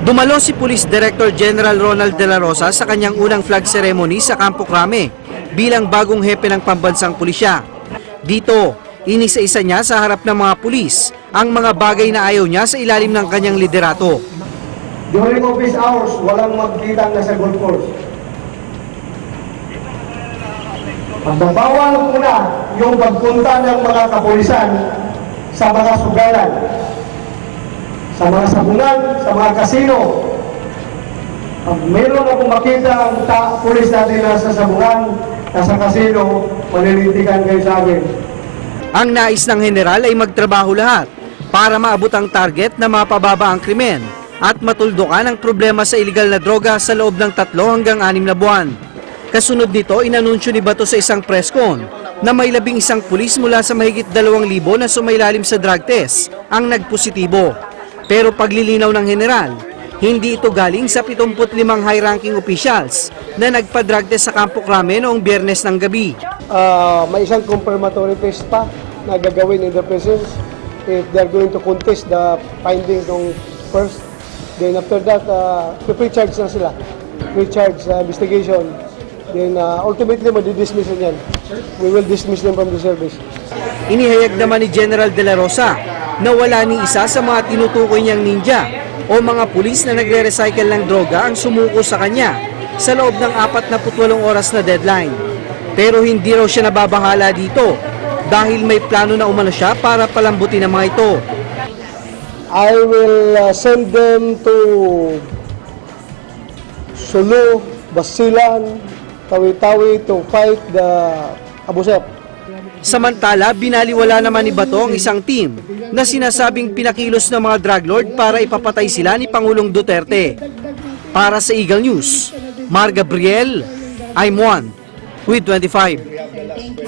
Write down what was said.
Dumalo si Police Director General Ronald De La Rosa sa kanyang unang flag ceremony sa Campo Crame bilang bagong hepe ng pambansang pulisya. Dito, inisa-isa niya sa harap ng mga pulis ang mga bagay na ayaw niya sa ilalim ng kanyang liderato. During office hours, walang magkitang nasa golf course. Magbabawal muna yung pagpunta ng mga kapulisan sa mga sugalan, sa mga sabungan, sa mga kasino. Pag mayroon akong makita ang pulis natin na sa sabungan, nasa kasino, maninindigan kayo sa akin. Ang nais ng general ay magtrabaho lahat para maabot ang target na mapababa ang krimen at matuldukan ang problema sa iligal na droga sa loob ng 3 hanggang 6 na buwan. Kasunod nito, inanunsyo ni Bato sa isang press con na may 11 pulis mula sa mahigit 2,000 na sumailalim sa drug test ang nagpositibo. Pero paglilinaw ng general, hindi ito galing sa 75 high-ranking officials na nagpa-drug test sa Campo Crame noong Biyernes ng gabi. May isang confirmatory test pa na gagawin in the presence if they're going to contest the findings ng first. Then after that, pre-charge na sila. Pre-charge investigation. Then ultimately, madi-dismiss na yan. We will dismiss them from the service. Inihayag naman ni General De La Rosa na wala ni isa sa mga tinutukoy niyang ninja o mga pulis na nagre-recycle ng droga ang sumuko sa kanya sa loob ng 48 oras na deadline. Pero hindi raw siya nababahala dito dahil may plano na umano siya para palambutin ang mga ito. I will send them to Sulu, Basilan, Tawi-Tawi to fight the abusep. Samantala, binaliwala naman ni Bato ang isang team na sinasabing pinakilos ng mga drug lord para ipapatay sila ni Pangulong Duterte. Para sa Eagle News, Mar Gabriel, I'm One with 25.